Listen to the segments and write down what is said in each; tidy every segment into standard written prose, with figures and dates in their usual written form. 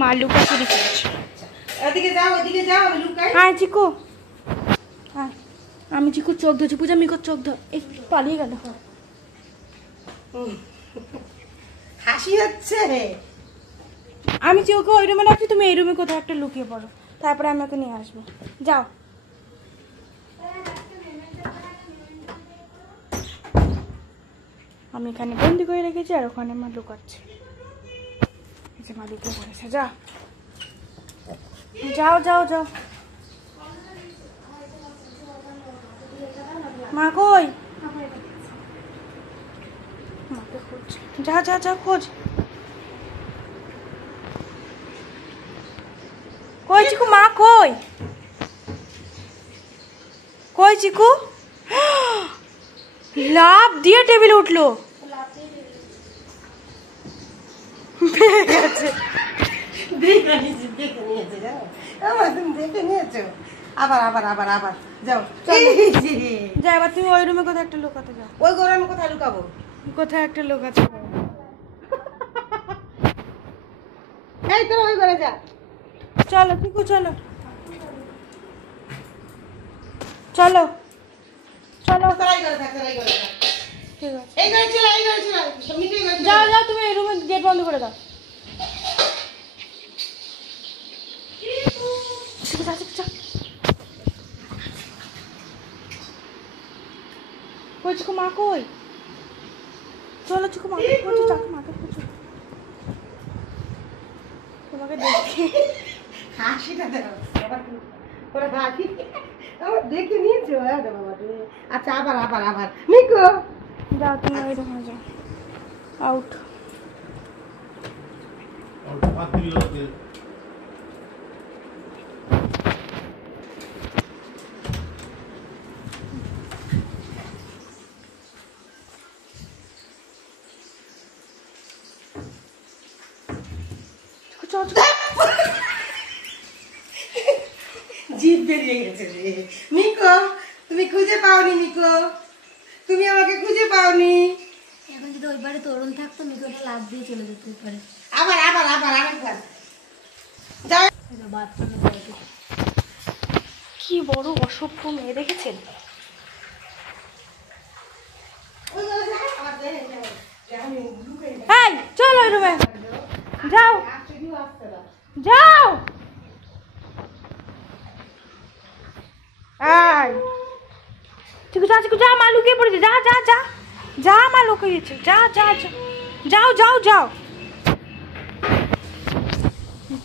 মা লুকা চুরি করেছে। ওদিকে যাও আমি লুকাই। হ্যাঁ চিকু, হ্যাঁ আমি চিকুর চোখ ধরছি। পূজা মিকোর চোখ ধর। এই পালিয়ে গেল। হাসি হচ্ছে। আমি চিকুকে ওই রুমে রাখছি, তুমি এই রুমে কোথাও একটা লুকিয়ে পড়ো, তারপরে আমি ওকে নিয়ে আসবো। যাও। আমি এখানে বন্দি করে রেখেছি আর ওখানে মা লুকাচ্ছে। এই যে মা লুকিয়ে পড়েছে। যাও যাও যাও যাও। মা কই? মাকে খুঁজছে। যা যা যা খোঁজ। কই চিকু? মা কই? কই চিকু? লাভ দিয়ে টেবিলে উঠলো। আবার আবার আবার আবার যাও। যা এবার তুমি ওই রুমে কোথাও একটা লুকাতে যাও। ওই ঘরে আমি কোথায় লুকাবো? কোথায় একটা লুকাতে যাও। এই তোরা ওই ঘরে যা। চলো চিকু চলো চলো চলো। তোরা এই ঘরে থাক, তোরা এই ঘরে থাক। ঠিক আছে এই ঘরে চলে, এই ঘরে চলে। মিঠু এই ঘরে চলে। যাও যাও, তুমি এই রুমে গেট বন্ধ করে দাও। চিকু যা চিকু যা। কই চিকু? মা কই? চলো চিকু, মাকে খুঁজো, চাকু মাকে খুঁজো। তোমাকে দেখে হাসিটা দাও। ওরা হাসি আমার দেখে নিয়েছো। আরে বাবা তুমি। আচ্ছা আবার আবার আবার মিকু যাও, তুমি ওই রুমে যাও। আউট। চল চল। জিভ বেরিয়ে গেছে রে। মিকো তুমি খুঁজে পাওনি। মিকো তুমি আমাকে খুঁজে পাওনি। এখন যদি ওই বাড়ি তরুণ থাকতো মিকোটা লাভ দিয়ে চলে যেতে পারে। আবার আবার আবার আরেকবার যাও। বাথরুমে যাইতে কি বড় অসভ্য মেয়ে দেখেছেন? ওই ঘরে যা। আবার দে আমি লুকাই না। এই চল ওই রুমে যাও আসতে দিও, আসতে দাও। যাও। এই চিকু যা, চিকু যা, মা লুকিয়ে পড়েছে। যা যা যা যা, মা লুকিয়েছে। যা যা যা যাও যাও যাও।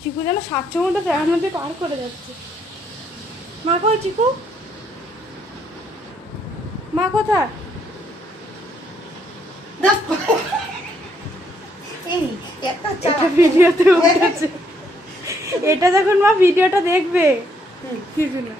চিকু যেন সাতশো মতো ট্রেনের মধ্যে পার করে যাচ্ছে। মা কই চিকু? মা কোথায়? এই একটা এটা ভিডিওতে উঠেছে। এটা যখন মা ভিডিওটা দেখবে কিছু না।